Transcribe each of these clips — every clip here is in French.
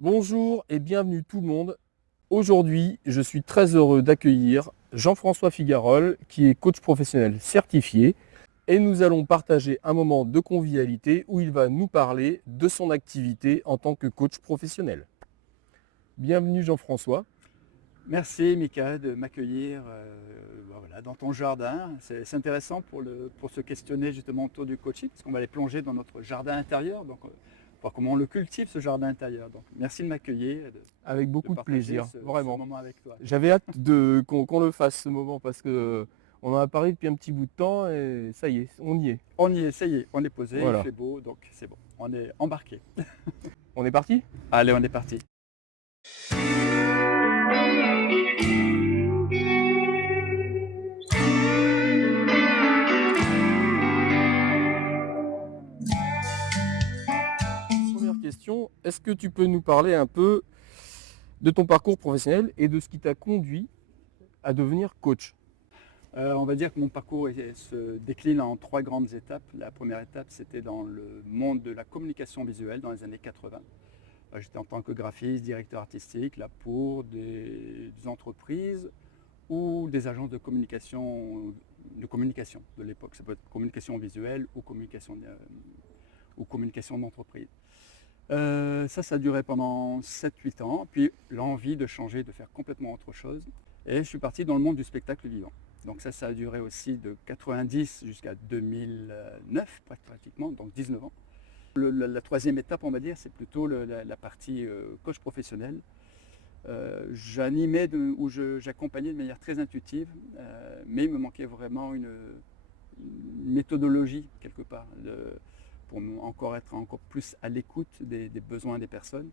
Bonjour et bienvenue tout le monde. Aujourd'hui, je suis très heureux d'accueillir Jean-François Figarol, qui est coach professionnel certifié, et nous allons partager un moment de convivialité où il va nous parler de son activité en tant que coach professionnel. Bienvenue Jean-François. Merci Mika de m'accueillir voilà, dans ton jardin. C'est intéressant pour se questionner justement autour du coaching, parce qu'on va aller plonger dans notre jardin intérieur, donc voir comment on le cultive ce jardin intérieur. Donc merci de m'accueillir et Avec de beaucoup de partager plaisir, ce vraiment. moment avec toi. J'avais hâte qu'on le fasse ce moment parce que on en a parlé depuis un petit bout de temps et ça y est, on y est. On y est, ça y est, on est posé, il Voilà. fait beau, donc c'est bon, on est embarqué. On est parti? Allez, on est parti. Première question, est-ce que tu peux nous parler un peu de ton parcours professionnel et de ce qui t'a conduit à devenir coach? On va dire que mon parcours se décline en trois grandes étapes. La première étape, c'était dans le monde de la communication visuelle dans les années 80. J'étais en tant que graphiste, directeur artistique, là pour des entreprises ou des agences de communication de l'époque. Ça peut être communication visuelle ou communication d'entreprise. Ça a duré pendant 7-8 ans. Puis l'envie de changer, de faire complètement autre chose. Et je suis parti dans le monde du spectacle vivant. Donc ça a duré aussi de 90 jusqu'à 2009 pratiquement, donc 19 ans. La troisième étape, on va dire, c'est plutôt la partie coach professionnel. J'animais ou j'accompagnais de manière très intuitive, mais il me manquait vraiment une méthodologie quelque part pour être encore plus à l'écoute des besoins des personnes.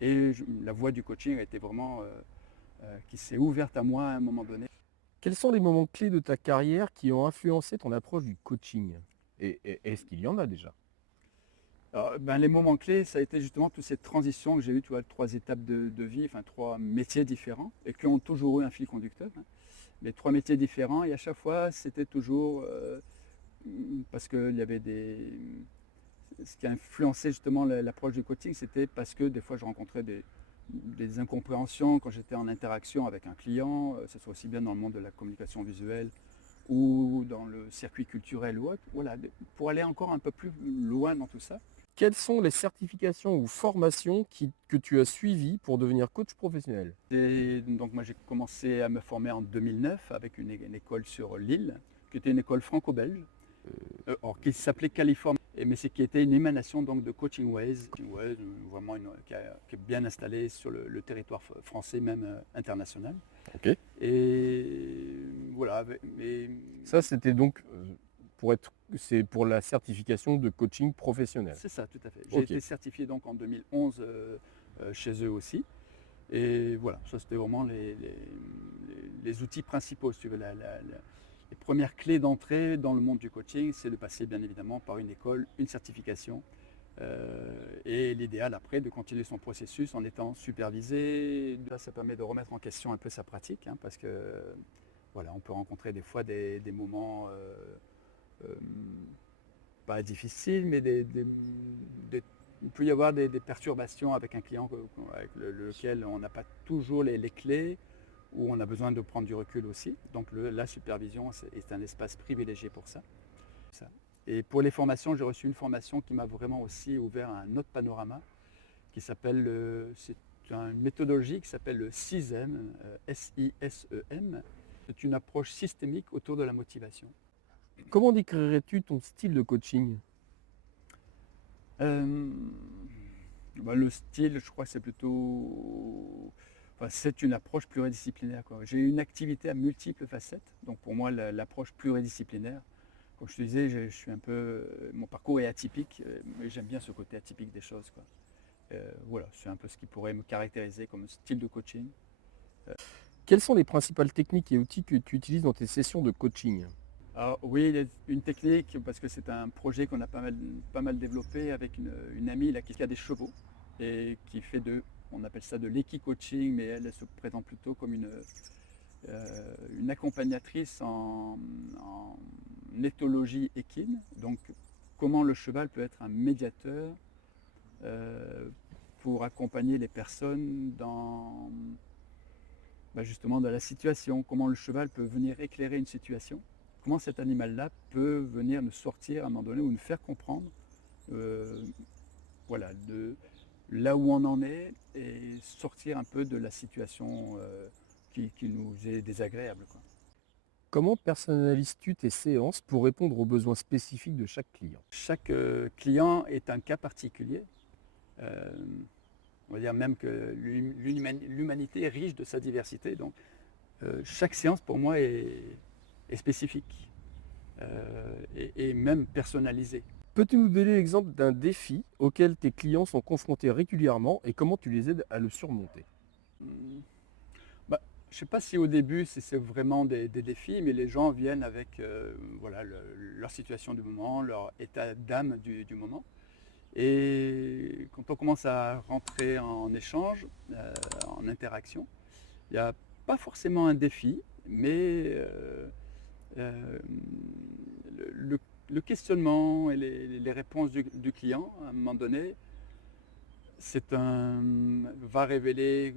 Et la voie du coaching a été vraiment qui s'est ouverte à moi à un moment donné. Quels sont les moments clés de ta carrière qui ont influencé ton approche du coaching? Et est-ce qu'il y en a déjà? Alors, les moments clés, ça a été justement toutes ces transitions que j'ai eues, tu vois, trois étapes de vie, enfin trois métiers différents, et qui ont toujours eu un fil conducteur, hein. Les trois métiers différents, et à chaque fois, c'était toujours parce qu'il y avait ce qui a influencé justement l'approche du coaching, c'était parce que des fois, je rencontrais des incompréhensions quand j'étais en interaction avec un client, que ce soit aussi bien dans le monde de la communication visuelle ou dans le circuit culturel ou autre. Voilà, pour aller encore un peu plus loin dans tout ça. Quelles sont les certifications ou formations que tu as suivies pour devenir coach professionnel? Et donc moi j'ai commencé à me former en 2009 avec une école sur Lille, qui était une école franco-belge, qui s'appelait Californie, mais c'est qui était une émanation donc de Coaching Ways, vraiment qui est bien installée sur le territoire français, même international. Ok. Et voilà, mais Ça, c'était donc c'est pour la certification de coaching professionnel. c'est ça, tout à fait. J'ai Ok. été certifié donc en 2011 chez eux aussi. Et voilà, ça c'était vraiment les outils principaux, si tu veux. Les premières clés d'entrée dans le monde du coaching, c'est de passer bien évidemment par une école, une certification. Et l'idéal après de continuer son processus en étant supervisé. Ça permet de remettre en question un peu sa pratique, hein, parce que voilà, on peut rencontrer des fois des moments euh, pas difficiles, mais il peut y avoir des perturbations avec un client avec lequel on n'a pas toujours les clés, où on a besoin de prendre du recul aussi. Donc la supervision est un espace privilégié pour ça. Et pour les formations, j'ai reçu une formation qui m'a vraiment aussi ouvert un autre panorama, qui s'appelle, c'est une méthodologie qui s'appelle le SISEM, SISEM. C'est une approche systémique autour de la motivation. Comment décrirais-tu ton style de coaching? Euh, le style, je crois que c'est plutôt. Enfin, c'est une approche pluridisciplinaire, quoi. J'ai une activité à multiples facettes, donc pour moi, l'approche pluridisciplinaire, comme je te disais, je suis un peu. Mon parcours est atypique, mais j'aime bien ce côté atypique des choses, quoi. Voilà, c'est un peu ce qui pourrait me caractériser comme style de coaching. Quelles sont les principales techniques et outils que tu utilises dans tes sessions de coaching? Alors oui, il y a une technique, parce que c'est un projet qu'on a pas mal développé avec une amie là, qui a des chevaux et qui fait on appelle ça de l'équi-coaching, mais elle se présente plutôt comme une accompagnatrice en éthologie équine. Donc comment le cheval peut être un médiateur euh, pour accompagner les personnes justement dans la situation, comment le cheval peut venir éclairer une situation, comment cet animal-là peut venir nous sortir à un moment donné ou nous faire comprendre de là où on en est et sortir un peu de la situation qui nous est désagréable, quoi. Comment personnalises-tu tes séances pour répondre aux besoins spécifiques de chaque client? Chaque client est un cas particulier. Euh, on va dire même que l'humanité est riche de sa diversité, donc chaque séance pour moi est spécifique et même personnalisée. Peux-tu nous donner l'exemple d'un défi auquel tes clients sont confrontés régulièrement et comment tu les aides à le surmonter? Hum, je ne sais pas si au début c'est vraiment des défis, mais les gens viennent avec leur situation du moment, leur état d'âme du moment. Et quand on commence à rentrer en échange, en interaction, il n'y a pas forcément un défi, mais euh, le, le questionnement et les réponses du client, à un moment donné, va révéler,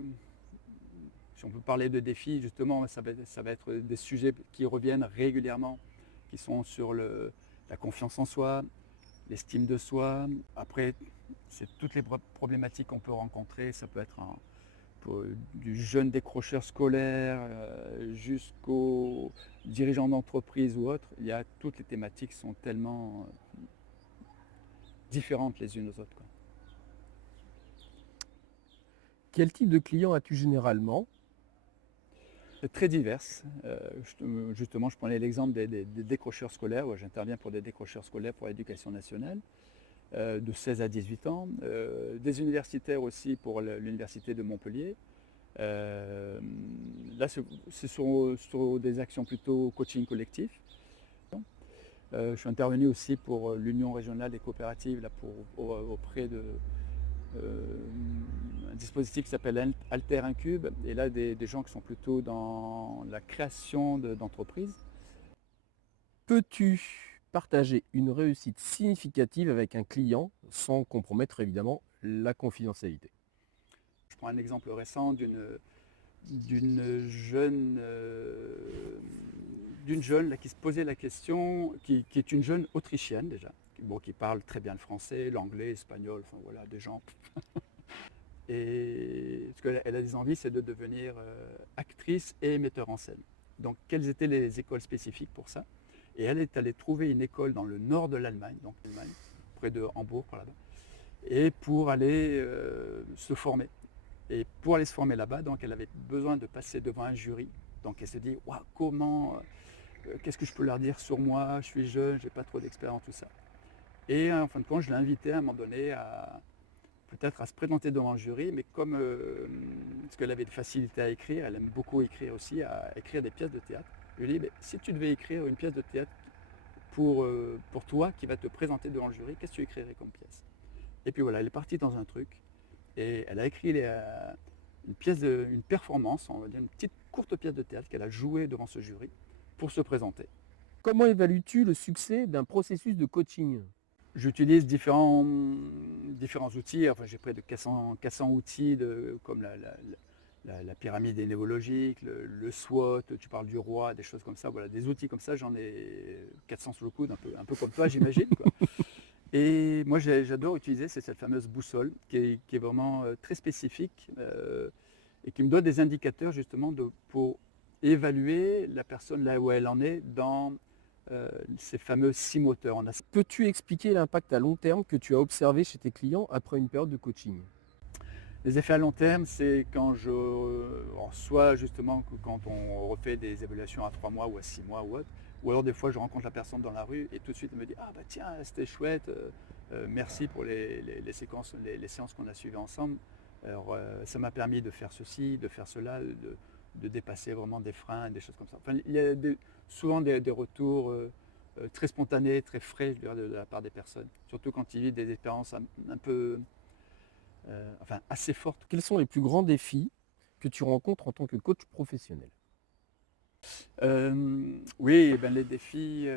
si on peut parler de défis, justement, ça va être des sujets qui reviennent régulièrement, qui sont sur la confiance en soi, l'estime de soi. Après, c'est toutes les problématiques qu'on peut rencontrer. Ça peut être du jeune décrocheur scolaire jusqu'au dirigeant d'entreprise ou autre. Toutes les thématiques sont tellement différentes les unes aux autres, quoi. Quel type de client as-tu généralement? C'est très divers. Justement, je prenais l'exemple des décrocheurs scolaires. Ouais, j'interviens pour des décrocheurs scolaires pour l'éducation nationale. De 16 à 18 ans, des universitaires aussi pour l'université de Montpellier. Là, c'est sur des actions plutôt coaching collectif. Je suis intervenu aussi pour l'Union régionale des coopératives là, auprès de un dispositif qui s'appelle Alter Incube, et là des gens qui sont plutôt dans la création d'entreprises. Peux-tu partager une réussite significative avec un client sans compromettre évidemment la confidentialité? Je prends un exemple récent d'une jeune, là, qui se posait la question, qui est une jeune autrichienne déjà, qui parle très bien le français, l'anglais, l'espagnol, enfin voilà, des gens. Et ce qu'elle a des envies, c'est de devenir actrice et metteur en scène. Donc quelles étaient les écoles spécifiques pour ça? Et elle est allée trouver une école dans le nord de l'Allemagne, donc l'Allemagne, près de Hambourg, par là-bas, et pour aller se former. Et pour aller se former là-bas, donc elle avait besoin de passer devant un jury. Donc elle s'est dit, waouh, qu'est-ce que je peux leur dire sur moi? Je suis jeune, j'ai pas trop d'expérience, tout ça. Et en fin de compte, je l'ai invitée à un moment donné peut-être à se présenter devant le jury, mais comme parce qu'elle avait de facilité à écrire, elle aime beaucoup écrire aussi, à écrire des pièces de théâtre. Je lui ai dit, si tu devais écrire une pièce de théâtre pour toi qui va te présenter devant le jury, qu'est-ce que tu écrirais comme pièce? Et puis voilà, elle est partie dans un truc. Et elle a écrit une performance, on va dire une petite courte pièce de théâtre qu'elle a jouée devant ce jury pour se présenter. Comment évalues-tu le succès d'un processus de coaching? J'utilise différents outils, enfin j'ai près de 400 outils comme la pyramide néologique, le SWOT, tu parles du roi, des choses comme ça, voilà, des outils comme ça, j'en ai 400 sous le coude, un peu comme toi j'imagine, quoi. Et moi j'adore utiliser cette fameuse boussole qui est vraiment très spécifique et qui me donne des indicateurs justement pour évaluer la personne là où elle en est dans ces fameux 6 moteurs. Peux-tu expliquer l'impact à long terme que tu as observé chez tes clients après une période de coaching? Les effets à long terme, c'est soit justement quand on refait des évaluations à 3 mois ou à 6 mois ou autre, ou alors des fois je rencontre la personne dans la rue et tout de suite elle me dit, ah bah tiens, c'était chouette, merci pour les séquences, les séances qu'on a suivies ensemble. Alors, ça m'a permis de faire ceci, de faire cela, de dépasser vraiment des freins, des choses comme ça. Enfin, il y a souvent des retours très spontanés, très frais, je dirais, de la part des personnes, surtout quand ils vivent des expériences un peu assez fortes. Quels sont les plus grands défis que tu rencontres en tant que coach professionnel? Oui, les défis,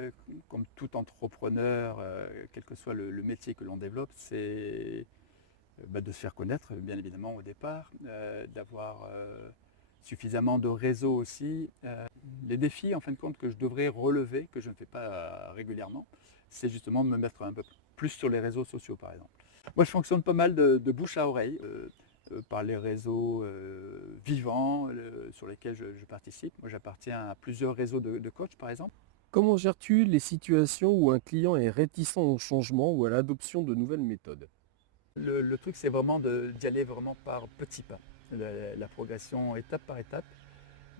comme tout entrepreneur, quel que soit le métier que l'on développe, c'est de se faire connaître, bien évidemment, au départ, d'avoir suffisamment de réseau aussi. Les défis, en fin de compte, que je devrais relever, que je ne fais pas régulièrement, c'est justement de me mettre un peu plus sur les réseaux sociaux, par exemple. Moi, je fonctionne pas mal de bouche à oreille, par les réseaux vivants sur lesquels je participe. Moi, j'appartiens à plusieurs réseaux de coachs, par exemple. Comment gères-tu les situations où un client est réticent au changement ou à l'adoption de nouvelles méthodes? Le truc, c'est vraiment d'y aller vraiment par petits pas. La progression étape par étape,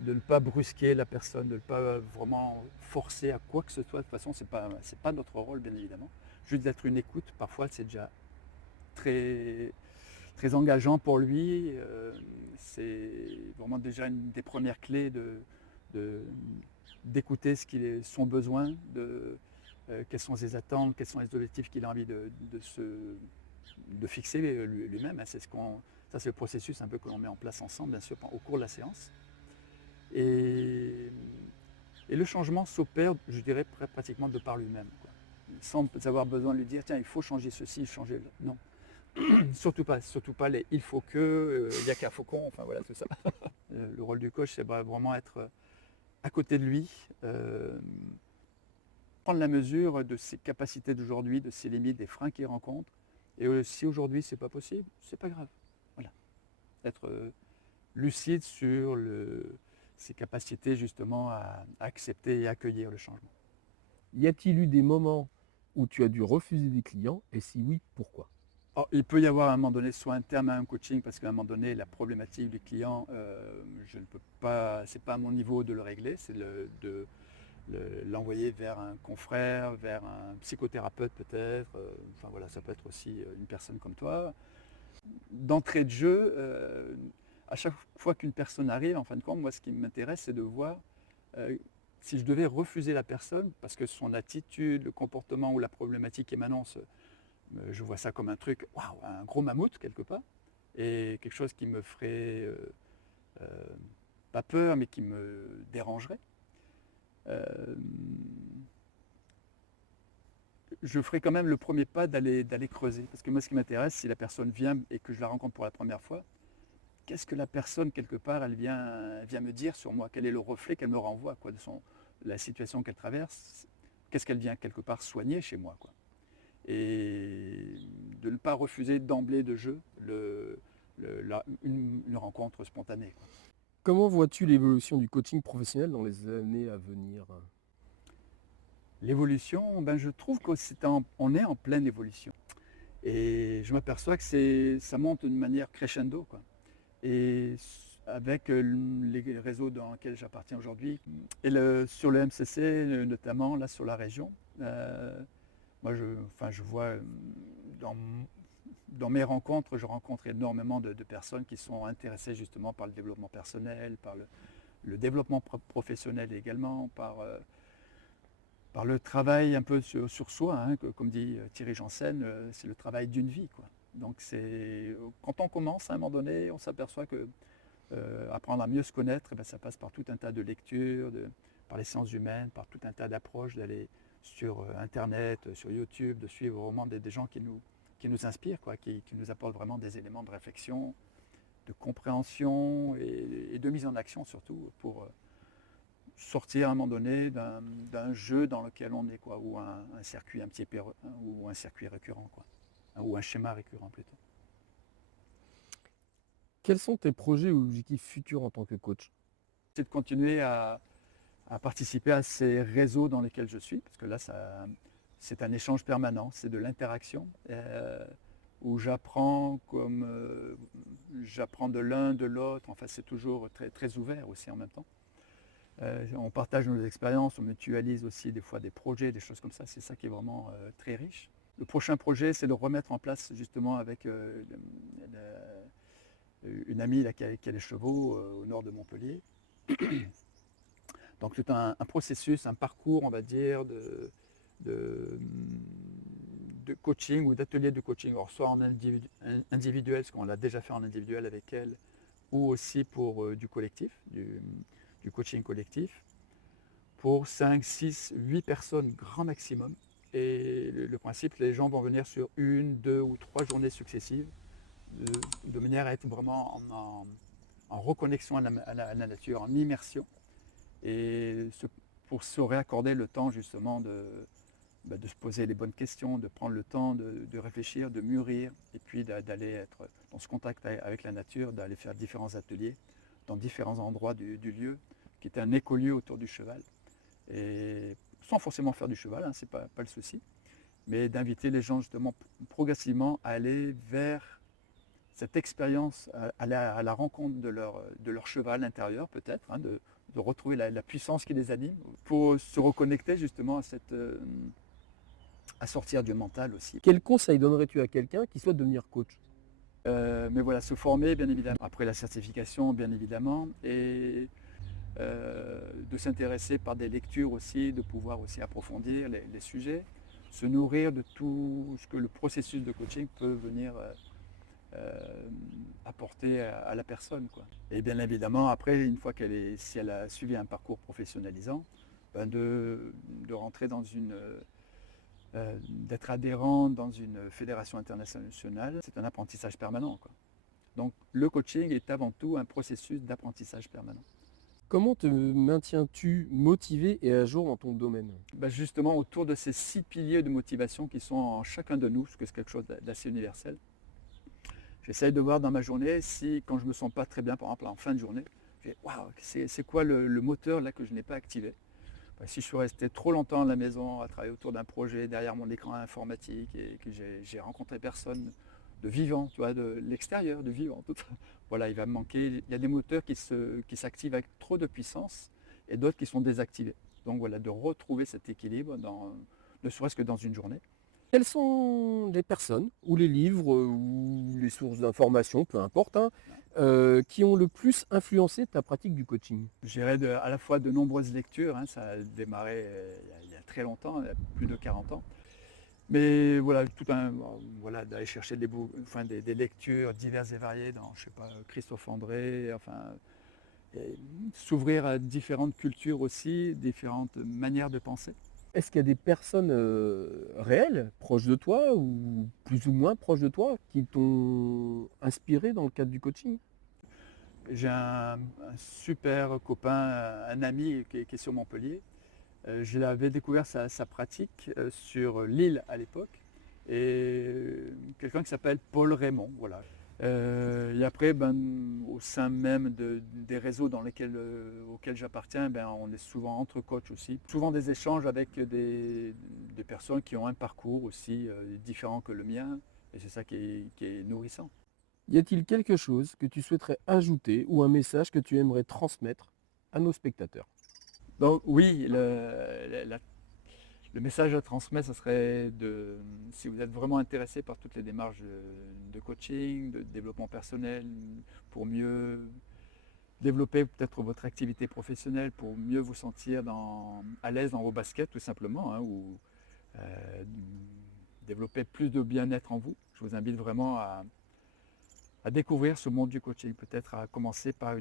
de ne pas brusquer la personne, de ne pas vraiment forcer à quoi que ce soit. De toute façon, c'est pas notre rôle, bien évidemment. Juste d'être une écoute, parfois, c'est déjà très, très engageant pour lui. C'est vraiment déjà une des premières clés de- d'écouter son besoin, quelles sont ses attentes, quels sont les objectifs qu'il a envie de fixer lui-même. Ça, c'est le processus un peu que l'on met en place ensemble, bien sûr, au cours de la séance. Et, et le changement s'opère, je dirais, pratiquement de par lui-même, quoi. Sans avoir besoin de lui dire, tiens, il faut changer ceci, changer... Non, surtout pas les il faut que, il n'y a qu'un faucon, enfin voilà, tout ça. Le rôle du coach, c'est vraiment être à côté de lui, prendre la mesure de ses capacités d'aujourd'hui, de ses limites, des freins qu'il rencontre. Et si aujourd'hui c'est pas possible, c'est pas grave. Voilà. Être lucide sur ses capacités justement à accepter et accueillir le changement. Y a-t-il eu des moments où tu as dû refuser des clients et si oui, pourquoi? Alors, il peut y avoir à un moment donné soit un terme à un coaching parce qu'à un moment donné la problématique du client, je ne peux pas, c'est pas à mon niveau de le régler, c'est de l'envoyer vers un confrère, vers un psychothérapeute peut-être, enfin voilà, ça peut être aussi une personne comme toi. D'entrée de jeu, à chaque fois qu'une personne arrive, en fin de compte, moi ce qui m'intéresse c'est de voir euh, si je devais refuser la personne parce que son attitude, le comportement ou la problématique émanence, je vois ça comme un truc, waouh, un gros mammouth quelque part, et quelque chose qui me ferait euh, pas peur mais qui me dérangerait. Euh, je ferai quand même le premier pas d'aller creuser. Parce que moi, ce qui m'intéresse, si la personne vient et que je la rencontre pour la première fois, qu'est-ce que la personne, quelque part, elle vient me dire sur moi? Quel est le reflet qu'elle me renvoie, quoi, la situation qu'elle traverse? Qu'est-ce qu'elle vient, quelque part, soigner chez moi, quoi? Et de ne pas refuser d'emblée de jeu une rencontre spontanée, quoi. Comment vois-tu l'évolution du coaching professionnel dans les années à venir? L'évolution, ben, je trouve qu'on est en pleine évolution. Et je m'aperçois que ça monte d'une manière crescendo, quoi. Et avec les réseaux dans lesquels j'appartiens aujourd'hui, et sur le MCC, notamment là sur la région, moi je vois dans, dans mes rencontres, je rencontre énormément de personnes qui sont intéressées justement par le développement personnel, par le développement professionnel également, par le travail un peu sur soi, hein, comme dit Thierry Janssen, c'est le travail d'une vie, quoi. Donc quand on commence à un moment donné, on s'aperçoit que apprendre à mieux se connaître, eh ben, ça passe par tout un tas de lectures, par les sciences humaines, par tout un tas d'approches, d'aller sur Internet, sur YouTube, de suivre vraiment des gens qui nous inspirent, quoi, qui nous apportent vraiment des éléments de réflexion, de compréhension et de mise en action surtout pour sortir à un moment donné d'un jeu dans lequel on est, quoi, ou un circuit un petit peu, ou un circuit récurrent, quoi, ou un schéma récurrent plutôt. Quels sont tes projets ou objectifs futurs en tant que coach? C'est de continuer à participer à ces réseaux dans lesquels je suis, parce que là, c'est un échange permanent, c'est de l'interaction, où j'apprends de l'un, de l'autre, enfin c'est toujours très, très ouvert aussi en même temps. On partage nos expériences, on mutualise aussi des fois des projets, des choses comme ça, c'est ça qui est vraiment très riche. Le prochain projet, c'est de remettre en place justement avec une amie là, qui a les chevaux au nord de Montpellier. Donc c'est un processus, un parcours, on va dire, de, de coaching ou d'atelier de coaching, alors soit en individuel, parce qu'on l'a déjà fait en individuel avec elle, ou aussi pour du collectif, du coaching collectif, pour 5, 6, 8 personnes grand maximum. Et le principe, les gens vont venir sur une, deux ou trois journées successives de manière à être vraiment en reconnexion à la nature, en immersion, et pour se réaccorder le temps justement de se poser les bonnes questions, de prendre le temps de réfléchir, de mûrir, et puis d'aller être dans ce contact avec la nature, d'aller faire différents ateliers dans différents endroits du lieu, qui est un écolieu autour du cheval, et sans forcément faire du cheval, hein, c'est pas le souci, mais d'inviter les gens justement progressivement à aller vers cette expérience, à la rencontre de leur cheval intérieur peut-être, hein, de retrouver la puissance qui les anime, pour se reconnecter justement à sortir du mental aussi. Quel conseil donnerais-tu à quelqu'un qui souhaite devenir coach? Mais voilà, se former bien évidemment, après la certification bien évidemment, et de s'intéresser par des lectures aussi, de pouvoir aussi approfondir les sujets, se nourrir de tout ce que le processus de coaching peut venir apporter à la personne, quoi. Et bien évidemment, après, une fois si elle a suivi un parcours professionnalisant, ben de rentrer dans d'être adhérent dans une fédération internationale, c'est un apprentissage permanent, quoi. Donc le coaching est avant tout un processus d'apprentissage permanent. Comment te maintiens-tu motivé et à jour dans ton domaine? Ben justement, autour de ces 6 piliers de motivation qui sont en chacun de nous, parce que c'est quelque chose d'assez universel, j'essaye de voir dans ma journée si, quand je ne me sens pas très bien, par exemple en fin de journée, waouh, c'est quoi le moteur là que je n'ai pas activé? Ben, si je suis resté trop longtemps à la maison à travailler autour d'un projet derrière mon écran informatique et que j'ai rencontré personne de vivant, tu vois, de l'extérieur, de vivant, voilà, il va me manquer. Il y a des moteurs qui s'activent avec trop de puissance et d'autres qui sont désactivés. Donc voilà, de retrouver cet équilibre ne serait-ce que dans une journée. Quelles sont les personnes ou les livres ou les sources d'informations, peu importe, hein, qui ont le plus influencé ta pratique du coaching? J'irai à la fois de nombreuses lectures, hein, ça a démarré il y a très longtemps, il y a plus de 40 ans. Mais voilà, voilà, d'aller chercher des lectures diverses et variées dans, je sais pas, Christophe André, enfin, et s'ouvrir à différentes cultures aussi, différentes manières de penser. Est-ce qu'il y a des personnes réelles, proches de toi ou plus ou moins proches de toi, qui t'ont inspiré dans le cadre du coaching? J'ai un super copain, un ami qui est sur Montpellier. Je l'avais découvert sa pratique sur Lille à l'époque, et quelqu'un qui s'appelle Paul Raymond, voilà. Et après, ben, au sein même des réseaux auxquels j'appartiens, ben, on est souvent entre coachs aussi. Souvent des échanges avec des personnes qui ont un parcours aussi différent que le mien, et c'est ça qui est nourrissant. Y a-t-il quelque chose que tu souhaiterais ajouter ou un message que tu aimerais transmettre à nos spectateurs? Donc oui, le message à transmettre, ce serait si vous êtes vraiment intéressé par toutes les démarches de coaching, de développement personnel, pour mieux développer peut-être votre activité professionnelle, pour mieux vous sentir à l'aise dans vos baskets tout simplement, hein, ou euh, développer plus de bien-être en vous, je vous invite vraiment à découvrir ce monde du coaching, peut-être à commencer par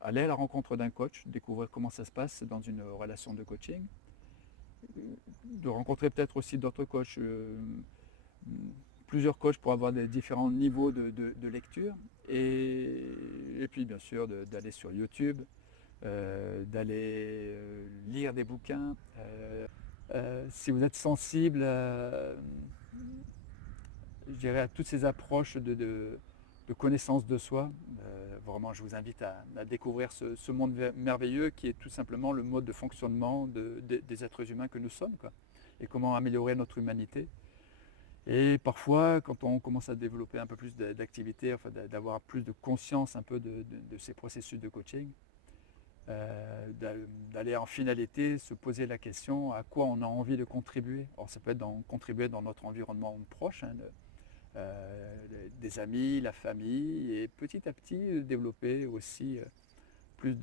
aller à la rencontre d'un coach, découvrir comment ça se passe dans une relation de coaching, de rencontrer peut-être aussi d'autres coachs, plusieurs coachs pour avoir des différents niveaux de lecture, et puis bien sûr d'aller sur YouTube, d'aller lire des bouquins. Si vous êtes sensible je dirais, à toutes ces approches de connaissance de soi, vraiment je vous invite à découvrir ce monde merveilleux qui est tout simplement le mode de fonctionnement des êtres humains que nous sommes, quoi, et comment améliorer notre humanité. Et parfois, quand on commence à développer un peu plus d'activité, enfin, d'avoir plus de conscience un peu de ces processus de coaching, d'aller en finalité se poser la question à quoi on a envie de contribuer. Alors ça peut être contribuer dans notre environnement proche, hein, des amis, la famille, et petit à petit développer aussi plus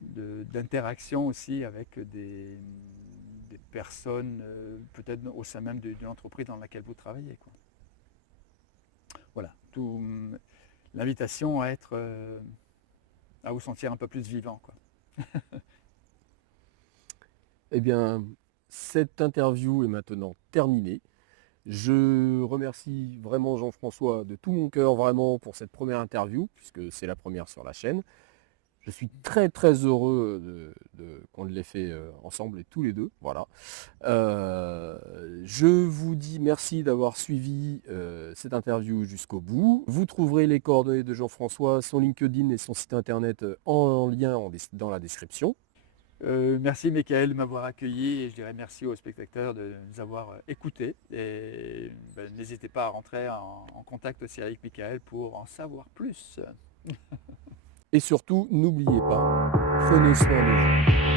d'interaction aussi avec des personnes, peut-être au sein même d'une entreprise dans laquelle vous travaillez, quoi. Voilà, l'invitation à vous sentir un peu plus vivant, quoi. Eh bien, cette interview est maintenant terminée. Je remercie vraiment Jean-François de tout mon cœur vraiment pour cette première interview, puisque c'est la première sur la chaîne. Je suis très très heureux qu'on l'ait fait ensemble et tous les deux. Voilà. Je vous dis merci d'avoir suivi cette interview jusqu'au bout. Vous trouverez les coordonnées de Jean-François, son LinkedIn et son site internet en lien dans la description. Merci Mickaël de m'avoir accueilli et je dirais merci aux spectateurs de nous avoir écoutés. Et n'hésitez pas à rentrer en contact aussi avec Mickaël pour en savoir plus. Et surtout, n'oubliez pas, prenez soin de vous.